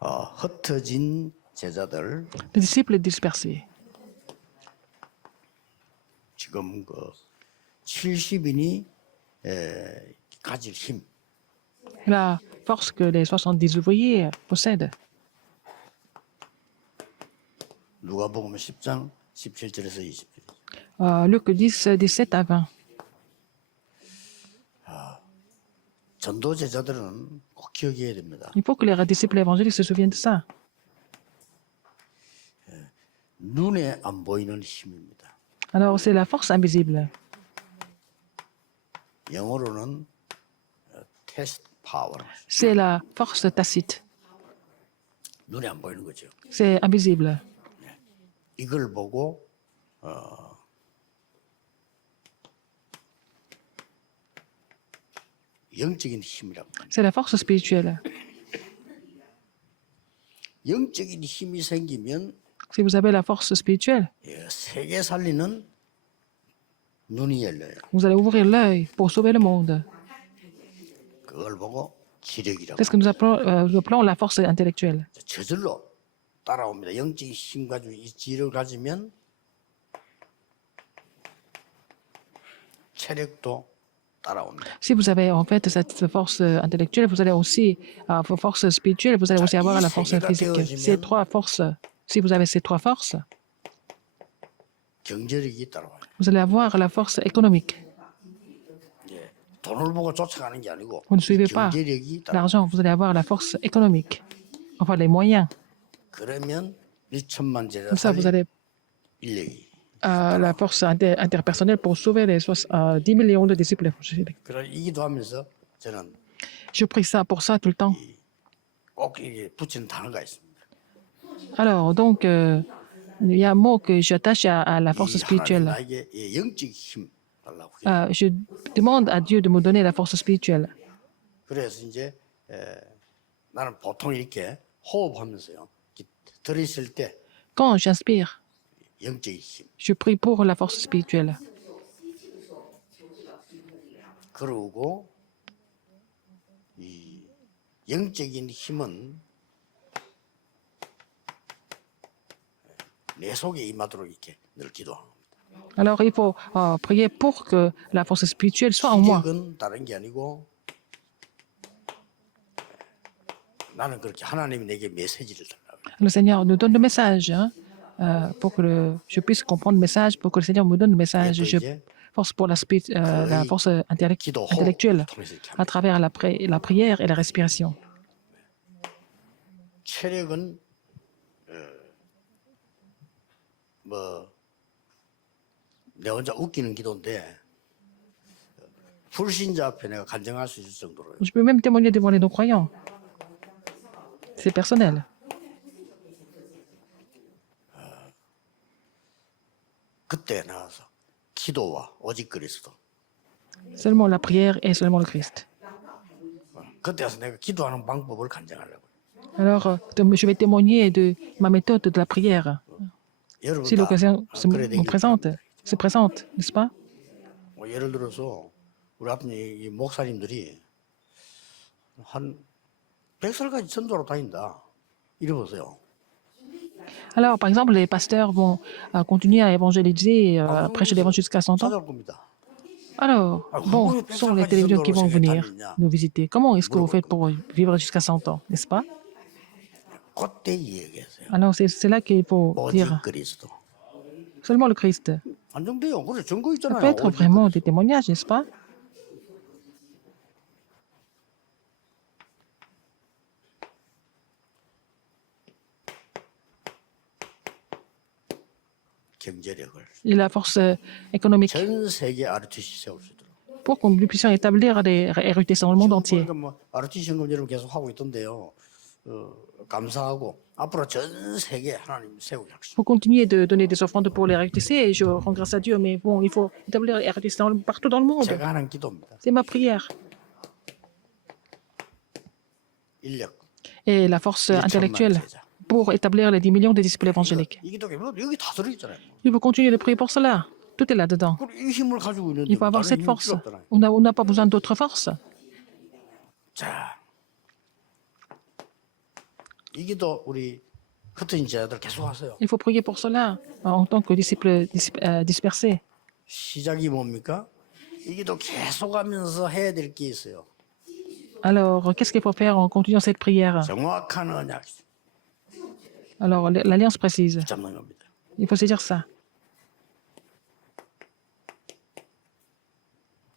흩어진 제자들 Les disciples dispersés. 지금 70인이 가질 힘 La force que les 70 ouvriers possèdent. 누가복음 10장 17절에서 20절. Luc 10, 17 à 20. 전도 제자들은 꼭 기억해야 됩니다. Il faut que les disciples évangéliques se souviennent de ça. 눈에 안 보이는 힘입니다. Alors, c'est la force invisible. 영어로는 test power. C'est la force tacite. 눈에 안 보이는 거죠. C'est invisible. 이걸 보고 영적인 힘이라고. C'est la force spirituelle. 영적인 힘이 생기면 Si vous avez la force spirituelle, 세계 살리는 눈이 열려요. vous allez ouvrir l'œil pour sauver le monde. 그걸 보고 지력이라고. C'est ce que nous appelons la force intellectuelle. 저절로 따라옵니다. 영적인 힘 가지고 이 지력을 가지면 체력도 따라옵니다. Si vous avez en fait cette force intellectuelle, vous allez aussi avoir force spirituelle, vous allez aussi avoir la force physique. Ces trois forces, si vous avez ces trois forces, 경제력이 따라와요. vous allez avoir la force économique. 돈을 보고 쫓아가는 게 아니고 Vous ne suivez pas 경제력이 따라. l'argent, vous allez avoir la force économique. Enfin, les moyens. 그러면 2천만 제자 Comme ça, vous allez 인력이. la force interpersonnelle pour sauver les 10 millions de disciples évangéliques. 그래 이 기도하면서 저는 Je prie ça pour ça tout le temps. 꼭 이게 붙이는 단어가 있습니다. Alors, donc, il y a un mot que j'attache à la force 이 하나님 spirituelle. 나에게 이 영적 힘 달라고. Je demande à Dieu de me donner la force spirituelle. 그래서 이제 나는 보통 이렇게 호흡하면서요. 들이쉴 때 Quand j'inspire, 영적인 힘. je prie pour la force spirituelle. 그러고 이 영적인 힘은 내 속에 임하도록 이렇게 늘 기도합니다. Alors, il faut prier pour que la force spirituelle soit en moi. 기력은 다른 게 아니고 나는 그렇게 하나님이 내게 메시지를 달라고. Le Seigneur nous donne le message hein, pour que je puisse comprendre le message, pour que le Seigneur me donne le message. Je force pour la force intellectuelle à travers la prière et la respiration. 체력은 내 혼자 웃기는 기도인데 불신자 앞에 내가 간증할 수 있을 정도로 Je peux même témoigner devant les non-croyants. C'est personnel. 그때 나와서 기도와 오직 그리스도. Seulement la prière et seulement le Christ. 그때 와서 내가 기도하는 방법을 간증하려고. Alors, je vais témoigner de ma méthode de la prière. Si l'occasion se présente, n'est-ce pas? 예를 들어서 우리 앞에 이 목사님들이 한 100살까지 전도로 다닌다. 이래 보세요. Alors, par exemple, les pasteurs vont continuer à évangéliser, prêcher l'évangile jusqu'à 100 ans. 찾아올 겁니다. Alors, bon, ce sont les télévisions qui vont venir nous visiter. Comment est-ce que vous faites pour vivre jusqu'à 100 ans, n'est-ce pas? 그때 얘기했어요. Alors, c'est là qu'il faut 오직 dire 그리스도. seulement le Christ. 안정돼요. 그래 증거 Ça 있잖아요. peut être vraiment des témoignages, n'est-ce pas? 경제력을 Et la force économique 전 세계 RTC 세울 수 있도록. pour que nous puissions établir des RUTC dans le monde entier. 그러니까 뭐 RTC 연금 여러분 계속 하고 있던데요. 감사하고 앞으로 전 세계 하나님 세우게 하시고. Il faut continuer de donner des offrandes pour les RUTC et je rends grâce à Dieu, mais bon, il faut établir les RUTC partout dans le monde. 제가 하는 기도입니다. C'est ma prière. 인력. Et la force intellectuelle pour établir les 10 millions de disciples évangéliques. 이 기도가 여기 다 들어있잖아요. Il faut continuer de prier pour cela. Tout est là-dedans. 이 힘을 가지고 있는데 Il faut avoir 다른 cette 힘이 force. 필요 없잖아요. On n'a pas besoin d'autres forces. 자, 이게 또 우리 흩어진 제자들 계속 하세요. Il faut prier pour cela en tant que dispersés. 시작이 뭡니까? 이게 또 계속하면서 해야 될 게 있어요. Alors, qu'est-ce qu'il faut faire en continuant cette prière? 정확한 언약 Alors, l'alliance précise. 잡는 겁니다. Il faut se dire ça.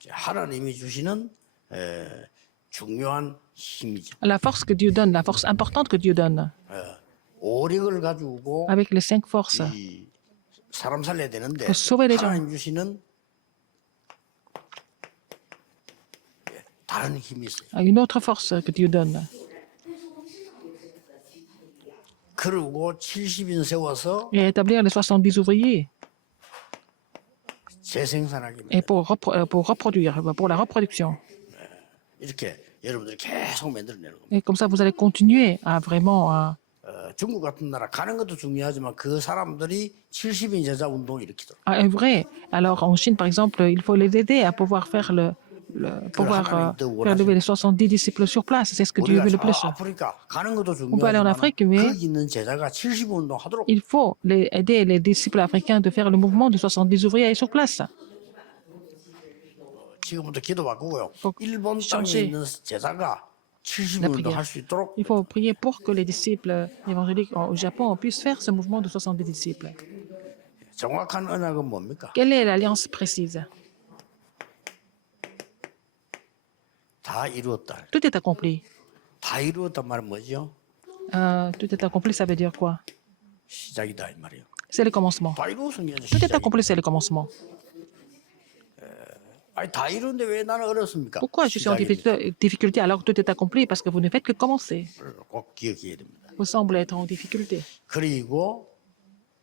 하나님이 주시는 중요한 힘이죠. La force que Dieu donne, la force importante que Dieu donne, 오력을 가지고 avec les 5 forces, 이 사람 살려야 되는데 pour sauver les gens. 하나님 주시는 다른 힘이 있어요. Une autre force que Dieu donne. 그리고 70인 세워서 Et établir les 70 ouvriers. 재생산하기 Et pour reproduire, pour la reproduction. 이렇게 여러분들이 계속 만들어내는 겁니다. Et comme ça, vous allez continuer à vraiment. 중국 같은 나라 가는 것도 중요하지만 그 사람들이 70인 제자 운동을 일으키더라고요. À œuvrer. Alors, en Chine, par exemple, il faut les aider à pouvoir faire pouvoir faire lever les 70 disciples sur place. C'est ce que Dieu 우리가 veut le 저 plus. 아프리카 가는 것도 On peut aller en 중요하지만 Afrique, mais 거기 있는 제자가 70 운동 하도록 il faut aider les disciples africains de faire le mouvement de 70 ouvriers sur place. 지금부터 기도 바꾸고요. faut 일본 땅에 changer 있는 제자가 70 la 운동 prière. 할 수 있도록 Il faut prier pour que les disciples évangéliques au Japon puissent faire ce mouvement de 70 disciples. 정확한 언약은 뭡니까? Quelle est l'alliance précise? 다 이루었다. Tout est accompli. 다 이루었단 말은 뭐죠? Tout est accompli, ça veut dire quoi? 시작이다 이 말이에요. C'est le commencement. 다 이루었은 게 Tout est 시작이. accompli, c'est le commencement. 아니 다 이루는데 왜 나는 어렵습니까? Pourquoi je suis en 시작이니까. difficulté alors que tout est accompli? Parce que vous ne faites que commencer. 꼭 기억해야 됩니다. Vous semblez être en difficulté. 그리고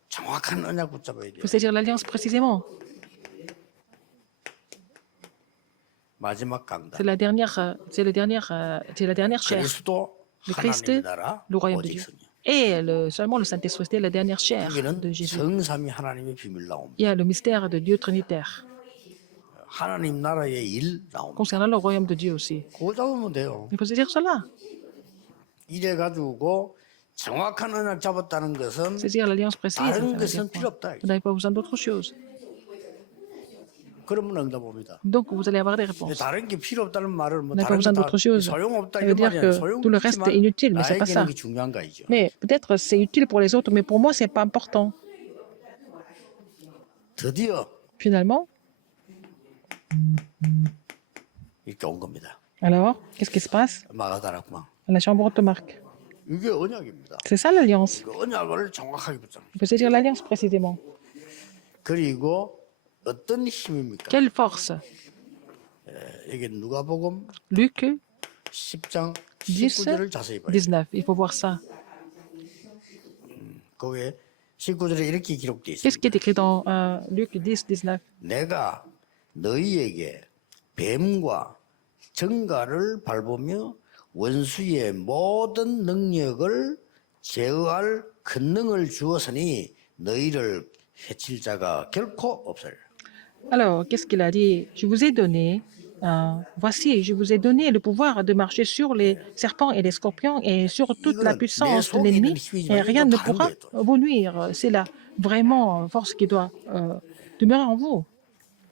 정확한 언약 붙잡아야 돼요. Il faut saisir l'alliance précisément. 마지막 강단. C'est la dernière chair. 그리스도 Le Christ, 하나님의 나라 le royaume de 오직 Dieu. 성령. Et seulement le Saint-Esprit, c'est la dernière chair 여기는 de Jésus. 성삼위 하나님의 비밀 나옵니다. Il y a le mystère de Dieu trinitaire. 하나님 나라의 일 나옵니다. Concernant le royaume de Dieu aussi. 그거 잡으면 돼요. Il faut se dire cela. 이래 가지고 정확한 언약 잡았다는 것은 Saisir l'alliance précise. ça 다른 veut dire 것은 quoi? 필요 없다. Vous n'avez pas besoin d'autre chose. 그러면 응답 옵니다. Donc, vous allez avoir des réponses. 다른 게 필요 없다는 말은 뭐 On n'a pas 다른 besoin 게 다 d'autre chose. 소용없다 Ça 이 veut dire 말이 que 아니라 tout le reste est inutile, mais c'est pas ça. 나에게는 게 중요한 거이죠. Mais peut-être c'est utile pour les autres, mais pour moi, c'est pas important. 드디어 Finalement, 이렇게 온 겁니다. alors, qu'est-ce qui se passe? 마가다락방. À la chambre haute de Marc. 이게 언약입니다. C'est ça l'alliance. 그 언약을 정확하게 붙잡는. Il faut saisir l'alliance précisément. 그리고 어떤 힘입니까? Quelle force? 이게 누가복음 Luc 10장 10, 19절을 자세히 봐요. 19. Il faut voir ça. 거기에 19절에 이렇게 기록되어 있습니다. Qu'est-ce qui est écrit dans Luc 10, 19? 내가 너희에게 뱀과 정갈을 밟으며 원수의 모든 능력을 제어할 권능을 주었으니 너희를 해칠 자가 결코 없으리라. Alors, qu'est-ce qu'il a dit? Je vous ai donné, voici, je vous ai donné le pouvoir de marcher sur les serpents et les scorpions et sur toute la puissance de l'ennemi, et rien ne pourra vous nuire. C'est là vraiment force qui doit demeurer en vous.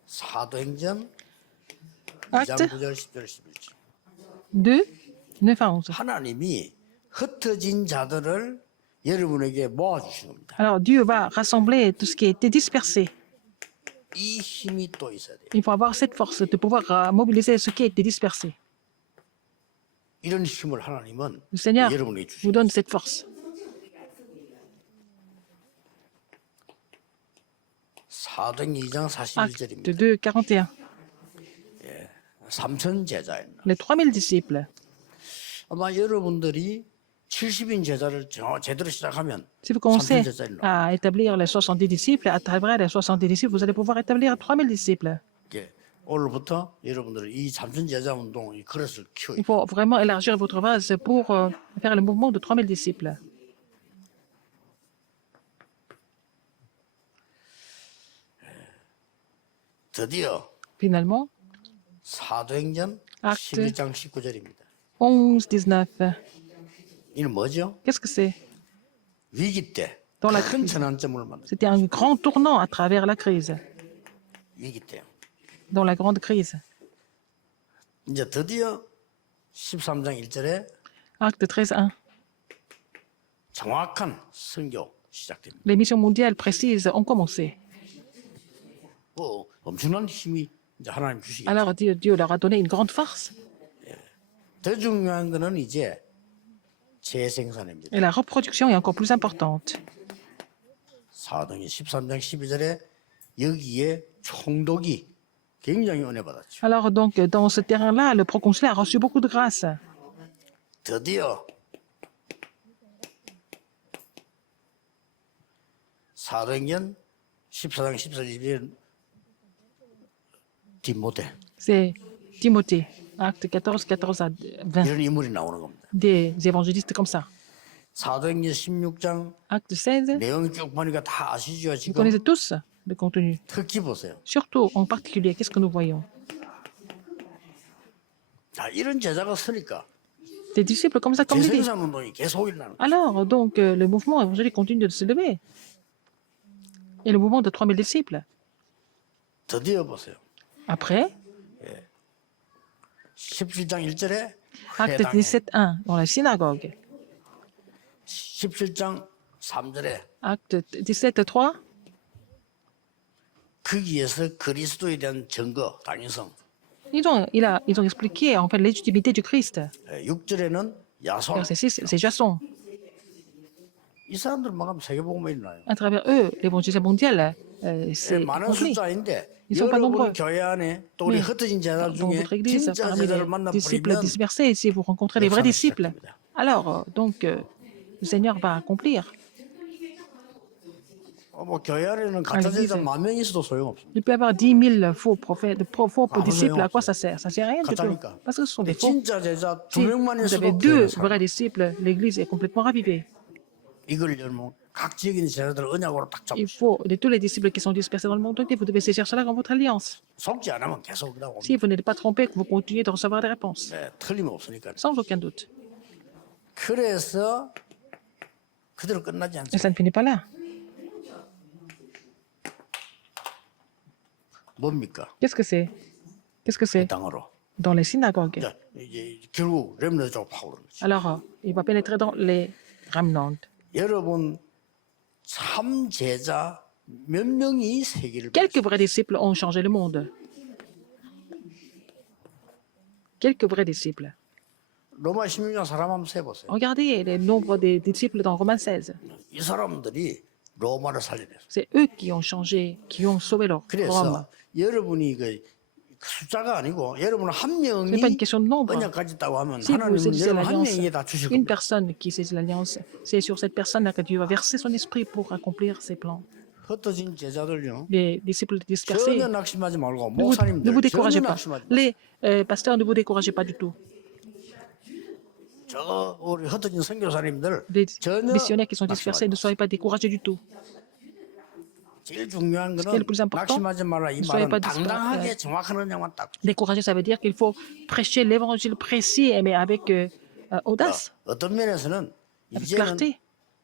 사도행전 2장 Acte 9절 10절 11절. 2, 9 à 11. 하나님이 흩어진 자들을 여러분에게 모아주신 겁니다. Alors, Dieu va rassembler tout ce qui a été dispersé. 이 힘이 또 있어야 돼요. Il faut avoir cette force de pouvoir mobiliser ce qui a été dispersé. 이런 힘을 하나님은 Le Seigneur 여러분에게 vous 주신 donne cette force. 사도행 2장 Acte 41절입니다. 2, 41. 3천 제자입니다. Les 3000 disciples. 아마 여러분들이 70인 제자를 제대로 시작하면 Si vous commencez 3천 제자를 à établir les 70 disciples, à travers les 70 disciples, vous allez pouvoir établir 3000 disciples. 이렇게 오늘부터 여러분들은 이 3천 제자 운동 이 그릇을 키워요. Il faut vraiment élargir votre vase pour faire le mouvement de 3000 disciples. 드디어 Finalement, 사도행전 Acte 11장 19절입니다. 11, 19. 이는 뭐죠? Qu'est-ce que c'est? 위기 때 Dans la 큰 crise. 전환점을 만들. C'était un grand tournant à travers la crise, 위기 때. dans la grande crise. 이제 드디어 13장 1절에 Acte 13.1. 정확한 선교 시작됩니다. Les missions mondiales précises ont commencé. 엄청난 힘이 이제 하나님 주시겠죠. Alors Dieu leur a donné une grande force. 더 중요한 거는 이제 재생산입니다. Et la reproduction est encore plus importante. 사도행전 13장 12절에 여기에 총독이 굉장히 은혜 받았죠. Alors donc, dans ce terrain-là, le proconsul a reçu beaucoup de grâce. 드디어 사도행전 14장 14절 디모데 C'est Timothée, acte 14, 14 à 20. 이런 인물이 나오는 겁니다. Des évangélistes comme ça. 사도행전 16장 Acte 16, 내용 쭉 보니까 다 아시죠 vous 지금? connaissez tous le contenu. 특히 보세요. Surtout, en particulier, qu'est-ce que nous voyons? 자, 이런 제자가 서니까 Des disciples comme ça, comme lui. 재생산 운동이 계속 일어나는 거예요. Alors, donc, le mouvement évangélique continue de se lever. Et le mouvement de 3000 disciples. 드디어 보세요. Après, 17장 1절에 acte 17.1, dans la synagogue. 17장 3절에 Acte 17.3, 거기에서 그리스도에 대한 증거, 당위성. ils ont expliqué en fait légitimité du Christ. 6절에는 야손. Verset 6, c'est Jason. 이 사람들 만하면 세계복음이 일어나요. À travers eux, l'évangile mondial, c'est 많은 accompli. 숫자인데 Ils sont pas 여러분 nombreux. 교회 안에 또 우리 Mais 흩어진 제자 dans 중에 votre église, 진짜 parmi 제자를 les 만나 disciples 버리면 dispersés, si vous rencontrez les vrais 역사는 disciples, 시작됩니다. alors donc le Seigneur va accomplir. 뭐 교회 안에는 가짜 l'église. 제자 10,000명 있어도 소용없습니다. Il peut y avoir 10 000 faux prophètes, faux Ah, disciples. À quoi ça ça sert? Ça sert à rien du tout. 가짜니까. Parce que ce sont des 근데 faux. 진짜 제자 Si 2명만 vous avez 있어도 deux 교회는 살아요. vrais disciples, l'église est complètement ravivée. 이걸 여러분 각 지역에 있는 제자들 언약으로 딱 Il 잡고 faut, de tous les disciples qui sont dispersés dans le monde entier, vous devez saisir cela dans votre alliance. 속지 않으면 계속 그러고 Si vous n'êtes pas trompé, que vous continuez de recevoir des réponses. 네, 틀림없으니까. Sans aucun doute. 그래서 그대로 끝나지 Et 않습니다. ça ne finit pas là. 뭡니까? Qu'est-ce que c'est? Qu'est-ce que c'est? 땅으로. Dans les synagogues. 이제 결국 렘너 쪽 파오는 거지. Alors, il va pénétrer dans les remnants. 여러분 참 제자 몇 명이 세계를 Quelques vrais disciples ont changé le monde. Quelques vrais disciples. 로마 16장 사람 한번 세보세요. Regardez le nombre des disciples dans Romains 16. 이 사람들이 로마를 살려냈어요. C'est eux qui ont changé, qui ont sauvé leur Rome. 그래서 여러분이 그 숫자가 아니고 여러분 한 명이 C'est pas une question de nombre. 언약 가졌다고 하면 Si vous 하나님은 saisissez 여러분 한 l'alliance, 명에게 다 주실 une 겁니다. personne qui saisit l'alliance, c'est sur cette personne-là que Dieu va verser son esprit pour accomplir ses plans. 흩어진 제자들요. Les disciples dispersés, 전혀 낙심하지 말고 ne vous 목사님들 découragez 전혀 pas. 낙심하지 마세요. Les pasteurs, ne vous découragez pas du tout. 저 우리 흩어진 선교사님들 Les 전혀 missionnaires qui sont 낙심하지 dispersés, ne 마세요. soyez pas découragés du tout. 제일 중요한 Ce qui est 거는 le plus important, 낙심하지 말라 이 ne soyez 말은 pas 당당하게 정확한 언약만 딱. Décourager, ça veut dire qu'il faut prêcher l'évangile précis, mais avec audace, 어떤 면에서는 avec 이제는 clarté.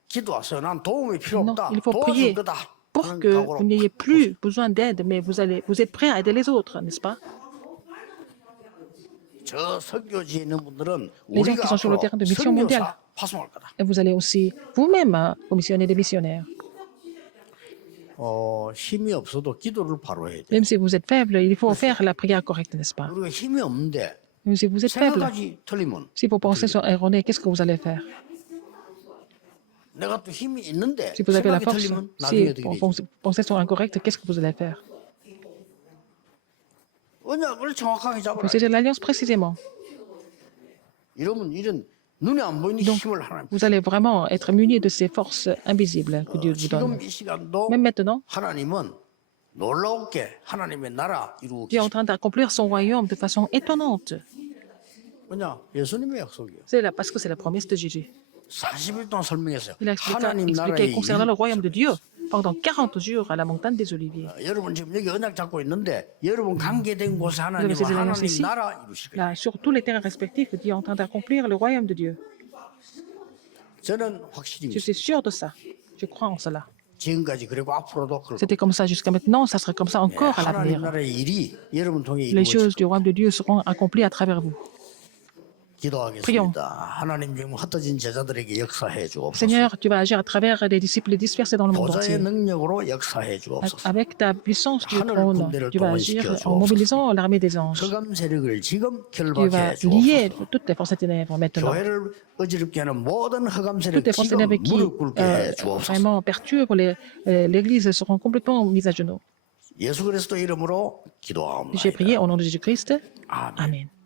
기도하세요. 난 도움이 필요 Non, 없다. il faut 도와줄 prier 거다. pour 그런 que 각오로 vous n'ayez plus besoin d'aide, mais vous êtes prêts à aider les autres, n'est-ce pas? 저 선교지에 있는 분들은 Les gens qui 우리가 sont sur le 앞으로 terrain de mission mondiale. 선교사 파송할 거다. Et vous allez aussi vous-même commissionner des missionnaires. 힘이 없어도 기도를 바로 해야 돼. Même si vous êtes faible, il faut faire la prière correcte, n'est-ce pas? 우리가 힘이 없는데 Même si vous êtes faible, 생각까지 틀리면 si vos pensées sont erronées, qu'est-ce que vous allez faire? 내가 또 힘이 있는데 Si vous avez la 생각이 force, 틀리면 나중에 si 어떻게 vos 되지? pensées sont incorrectes, qu'est-ce que vous allez faire? 언약을 정확하게 Vous 잡으라. saisissez l'alliance précisément. 이러면 이런 눈에 안 보이는 Donc, 힘을 하나님. vous allez vraiment être munis de ces forces invisibles que Dieu vous donne. 지금 이 시간도 Même maintenant, 하나님은 놀랍게 하나님의 나라 이루고 Dieu est en 계십니다. train d'accomplir son royaume de façon étonnante. 뭐냐? 예수님의 약속이요. Parce que c'est la promesse de Jésus. 40일 동안 설명했어요. Il a 하나님 expliqué 나라의 concernant le royaume de Dieu pendant 40 jours à la montagne des Oliviers. 여러분 지금 여기 언약 잡고 있는데 여러분 관계된 곳에 하나님은 ces alliances 하나님 ici. 나라 이루실 거예요. Là, sur tous les terrains respectifs, Dieu est en train d'accomplir le royaume de Dieu. 저는 확실히 Je suis sûr de ça. Je crois en cela. 지금까지 그리고 앞으로도 그럴 C'était comme ça jusqu'à maintenant, ça serait comme ça encore à 하나님 l'avenir. 나라의 일이 여러분 통해 Les 이루어질 choses du royaume de Dieu seront accomplies à travers vous. 기도하겠습니다. 하나님 지금 흩어진 제자들에게 역사해 주옵소서. Seigneur, tu vas agir à travers des disciples dispersés dans le monde 보좌의 entier. 능력으로 역사해 주옵소서. Avec ta puissance du 하늘 trône, 군대를 tu vas agir 동원시켜 en mobilisant l'armée des anges. 흑암 세력을 지금 Tu 결박해 vas lier 주옵소서. toutes les forces des ténèbres maintenant. 교회를 어지럽게 하는 모든 흑암 세력 Toutes les forces 지금 ténèbres qui 무릎 꿇게 해 주옵소서. vraiment perturbent l'Église seront complètement mises à genoux. 예수 그리스도 이름으로 기도하옵나이다. J'ai prié au nom de Jésus-Christ. 아멘. Amen.